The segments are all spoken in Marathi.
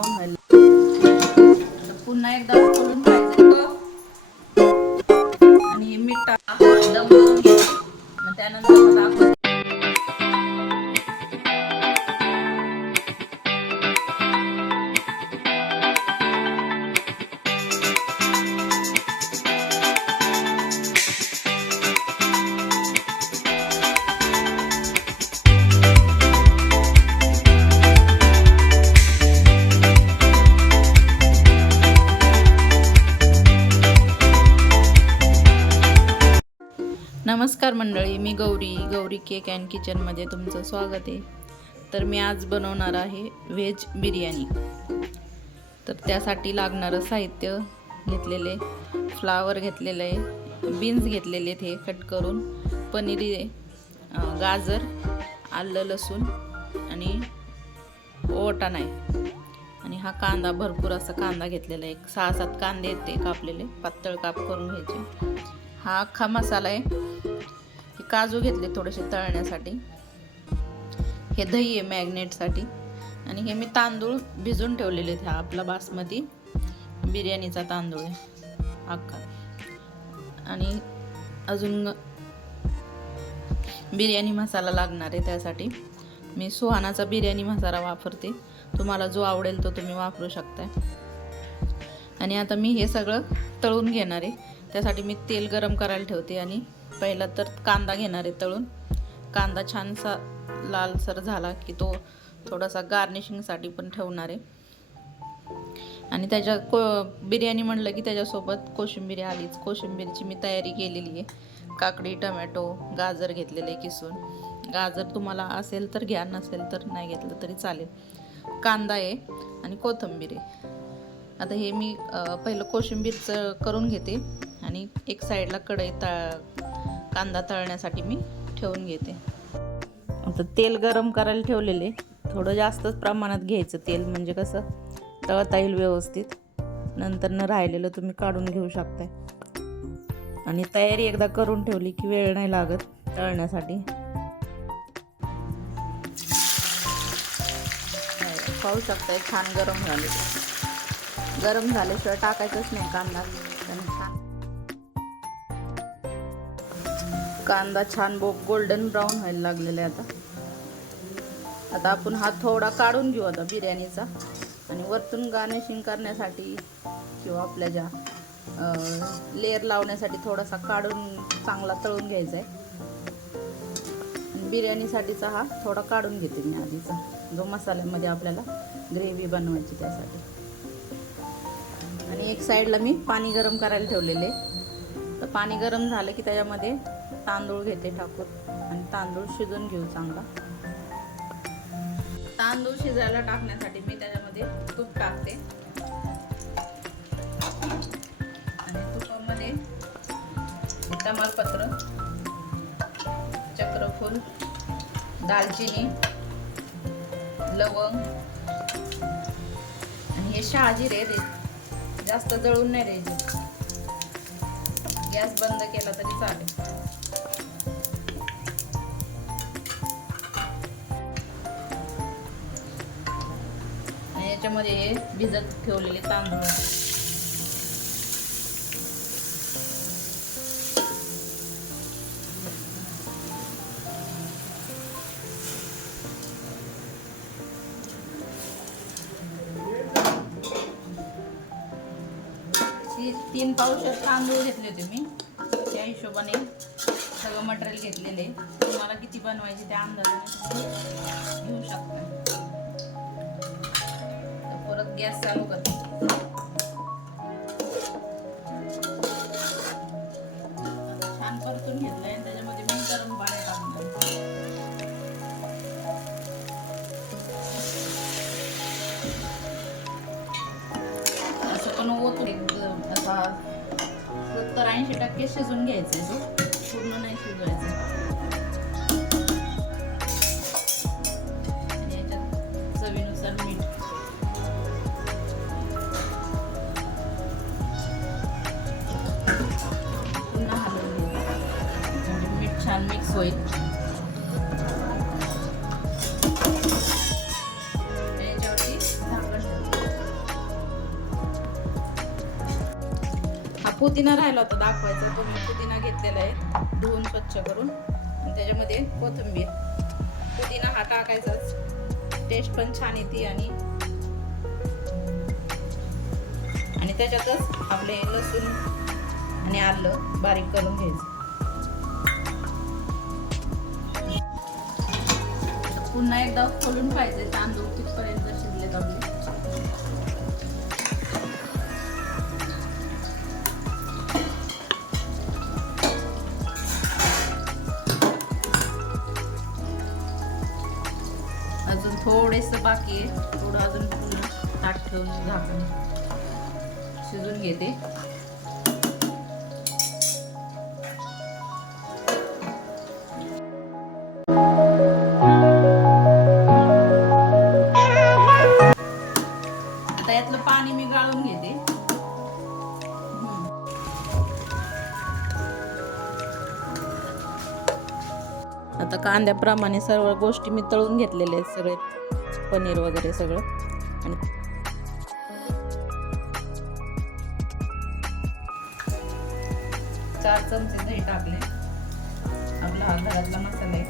ब्राऊन व्हायला पुन्हा एकदा उकळून घ्यायचं आणि मीठ दम करून घ्यायचं. मग त्यानंतर आपण नमस्कार मंडळी, मी गौरी केक अँड किचनमध्ये तुमचं स्वागत आहे. तर मी आज बनवणार आहे व्हेज बिर्याणी. तर त्यासाठी लागणारं साहित्य घेतलेले, फ्लावर घेतलेलं आहे, बीन्स घेतलेले हे कट करून, पनीर आहे, गाजर, आलं लसूण आणि वाटाणा आहे. आणि हा कांदा, भरपूर असा कांदा घेतलेला आहे. 6-7 कांदे आहेत ते कापलेले, पातळ काप करून घ्यायचे. हा अख्खा मसाला आहे. हे काजू घेतले थोडेसे तळण्यासाठी. हे दही आहे मॅग्नेटसाठी. आणि हे मी तांदूळ भिजून ठेवलेले आहेत. हा आपला बासमती बिर्याणीचा तांदूळ आहे अख्खा. आणि अजून बिर्याणी मसाला लागणार आहे. त्यासाठी मी सुहानाचा बिर्याणी मसाला वापरते. तुम्हाला जो आवडेल तो तुम्ही वापरू शकता. आणि आता मी हे सगळं तळून घेणार आहे. त्यासाठी मी तेल गरम करायला ठेवते. आणि पहिला तर कांदा घेणार आहे तळून. कांदा छानसा लालसर झाला की तो थोडासा गार्निशिंगसाठी पण ठेवणार आहे. आणि त्याच्या बिर्याणी म्हणलं की त्याच्यासोबत कोशिंबीर आलीच. कोशिंबीरची मी तयारी केलेली आहे. काकडी, टमॅटो, गाजर घेतलेले किसून. गाजर तुम्हाला असेल तर घ्या, नसेल तर नाही घेतलं तरी चालेल. कांदा आहे आणि कोथिंबीर आहे. आता हे मी पहिलं कोशिंबीरचं करून घेते आणि एक साईडला कढई कांदा तळण्यासाठी मी ठेवून घेते. आता तेल गरम करायला ठेवलेले. थोडं जास्तच प्रमाणात घ्यायचं तेल, म्हणजे कसं तळता येईल व्यवस्थित. नंतर न राहिलेलं तुम्ही काढून घेऊ शकताय. आणि तयारी एकदा करून ठेवली की वेळ नाही लागत तळण्यासाठी. पाहू शकताय छान गरम झाले. गरम झाल्याशिवाय टाकायचंच नाही कांदा. कांदा छान गोल्डन ब्राऊन व्हायला लागलेला आहे. आता आपण हा थोडा काढून घेऊ आता बिर्याणीचा. आणि वरतून गार्निशिंग करण्यासाठी किंवा आपल्या ज्या लेअर लावण्यासाठी थोडासा काढून चांगला तळून घ्यायचा आहे. बिर्याणीसाठीचा हा थोडा काढून घेते मी आधीचा, जो मसाल्यामध्ये आपल्याला ग्रेव्ही बनवायची त्यासाठी. आणि एक साईडला मी पाणी गरम करायला ठेवलेले. तर पाणी गरम झालं की त्याच्यामध्ये तांदूळ घेते टाकून. आणि तांदूळ शिजून घेऊ चांगला. तांदूळ शिजायला टाकण्यासाठी मी त्याच्यामध्ये तूप टाकते. आणि तुपामध्ये तमालपत्र, चक्रफूल, दालचिनी, लवंग आणि हे शहाजिरे जास्त जळून नाही द्यायचे. गॅस बंद केला तरी चालेल. आणि याच्यामध्ये हे भिजत ठेवलेले तांदूळ. तीन पावशेर तांदूळ घेतले होते मी. त्या हिशोबाने सगळं मटेरियल घेतलेले. तुम्हाला किती बनवायचे त्या अंदाजाने घेऊ शकता. परत गॅस चालू करते. छान परतून घेतलंय. आणि त्याच्यामध्ये मी गरम पाणी टाकलं. असं पण होत असा 70-80% शिजून घ्यायचं. पूर्ण नाही शिजवायचं. आणि याच्यात चवीनुसार मीठ. पुन्हा हलवून घ्यायचं म्हणजे मीठ छान मिक्स होईल. याच्यावरती झाकण पुदिना राहिला होता दाखवायचा, तो मी पुदिना घेतलेला आहे धुवून स्वच्छ करून. आणि त्याच्यामध्ये कोथिंबीर, पुदिना हा टाकायचाच, टेस्ट पण छान येते. आणि त्याच्यातच आपले लसूण आणि आलं बारीक करून घ्यायचं. पुन्हा एकदा खोलून पाहिजे, तांदूळ तिथपर्यंत शिजलेत आपले. अजून थोडेसं बाकी आहे, थोडं अजून पुन्हा ताट ठेवून झाकून शिजून घेते. आता यातलं पाणी मी गाळून घेते. आता कांद्याप्रमाणे सर्व गोष्टी मी तळून घेतलेल्या आहेत, सगळे पनीर वगैरे सगळं. आणि 4 चमचे दही टाकले. आपला हा घरातला मसाला आहे.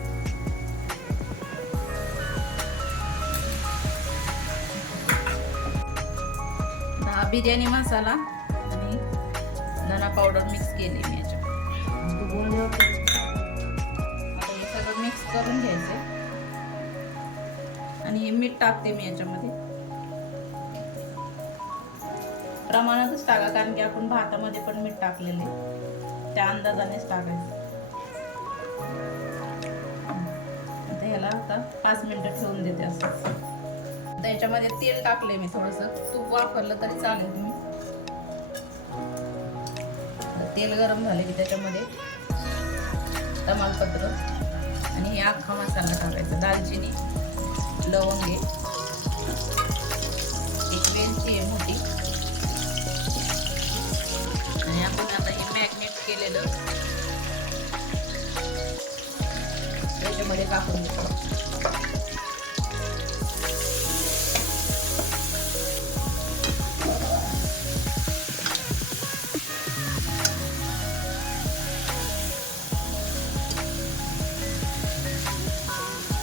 हा बिर्याणी मसाला आणि धना पावडर मिक्स केली मी याच्यात. आता हे सगळं मिक्स करून घ्यायचं. आणि हे मीठ टाकते मी याच्यामध्ये, प्रमाणातच टाका, कारण की आपण भातामध्ये पण मीठ टाकलेले, त्या अंदाजानेच टाकायचं. आता ह्याला आता 5 मिनिटं ठेवून देते असं. त्याच्यामध्ये तेल टाकले मी, थोडंसं तूप वापरलं तरी चालेल तुम्ही. तेल गरम झाले की त्याच्यामध्ये तमालपत्र आणि हे अख्खा मसाला टाकायचा. दालचिनी, लवंगे, एक वेलची आहे मोठी. आणि आपण आता हे मॅरिनेट केलेलं त्याच्यामध्ये टाकून देतो.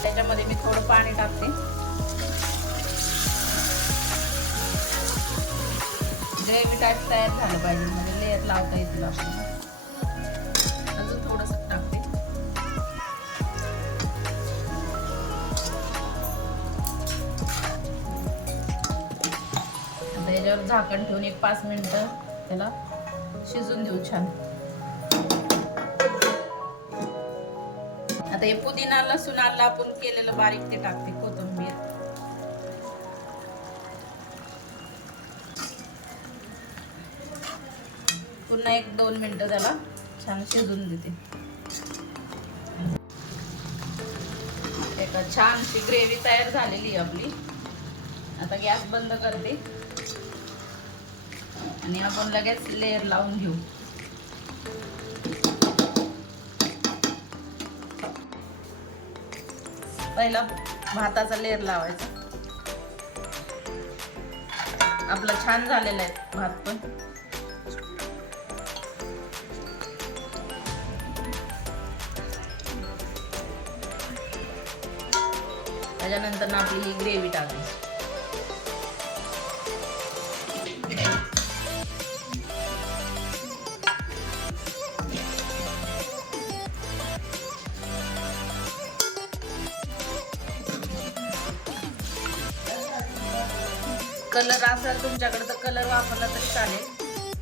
त्याच्यामध्ये मी थोडं पाणी टाकते. ग्रेव्ही टाईप तयार झालं पाहिजे, म्हणजे लेयर लावता येतील आपल्याला. अजून थोडंसं टाकते. आता याच्यावर झाकण ठेवून एक 5 मिनिटं त्याला शिजून देऊ छान. आता हे पुदिना, लसूण, आलं आपण केलेलं बारीक ते टाकते, कोथिंबीर. पुन्हा 1-2 मिनिटं त्याला छान शिजून देते. एका छानशी ग्रेव्ही तयार झालेली आहे आपली. आता गॅस बंद करते आणि आपण लगेच लेयर लावून घेऊ. पहिला भाताचा लेयर लावायचा. आपला छान झालेला आहे भात पण. त्याच्यानंतर आपली ही ग्रेव्ही टाकायची. कलर असेल तुमच्याकडे तर कलर वापरला तरी चालेल,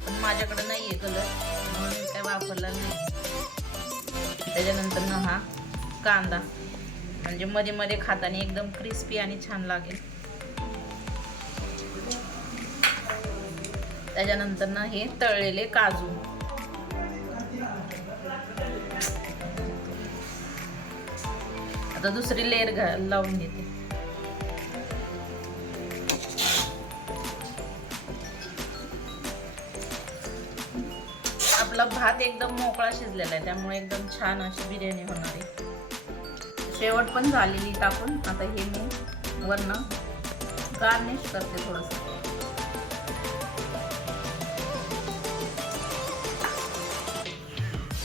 पण माझ्याकडे नाहीये कलर म्हणून मी काय वापरला नाही. त्याच्यानंतर ना हा कांदा, म्हणजे मध्ये मध्ये खाताना एकदम क्रिस्पी आणि छान लागेल. त्याच्यानंतर ना हे तळलेले काजू. आता दुसरी लेयर लावून घेते. आपला भात एकदम मोकळा शिजलेला आहे, त्यामुळे एकदम छान अशी बिर्याणी होणार आहे. शेवट पण झालेली टाकून. आता हे मी वरनं गार्निश करते थोडंसं.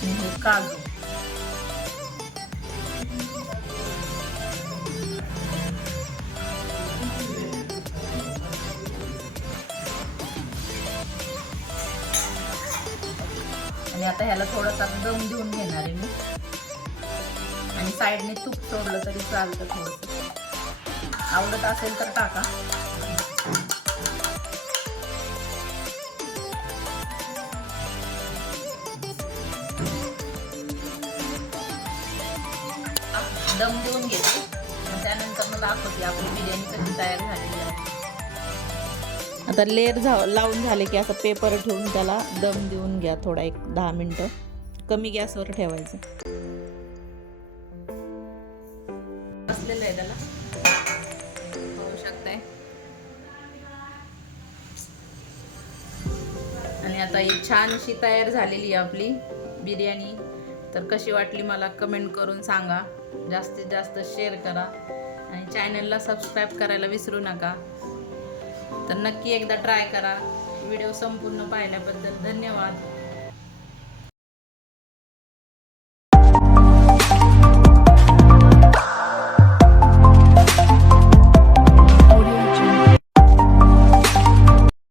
आणि हे काजू. आणि आता ह्याला थोडासा दम देऊन घेणार आहे मी. आणि साईडने तूप सोडलं तरी चालतं थोडंसं. आवडत असेल तर टाका. दम देऊन घेते. त्यानंतर मग दाखवते आपली बिर्याणी कशी तयार झालेली आहे. आता लेअर लावून झाले की असं पेपर ठेवून त्याला दम देऊन घ्या थोडा, एक 10 मिनटं कमी गॅसवर ठेवायचं. असलेलं आहे त्याला, पाहू शकताय. आणि आता ही छान अशी तयार झालेली आहे आपली बिर्याणी. तर कशी वाटली मला कमेंट करून सांगा. जास्तीत जास्त शेअर करा आणि चॅनलला सबस्क्राईब करायला विसरू नका. तर नक्की एकदा ट्राय करा. व्हिडिओ संपूर्ण पाहिल्याबद्दल धन्यवाद.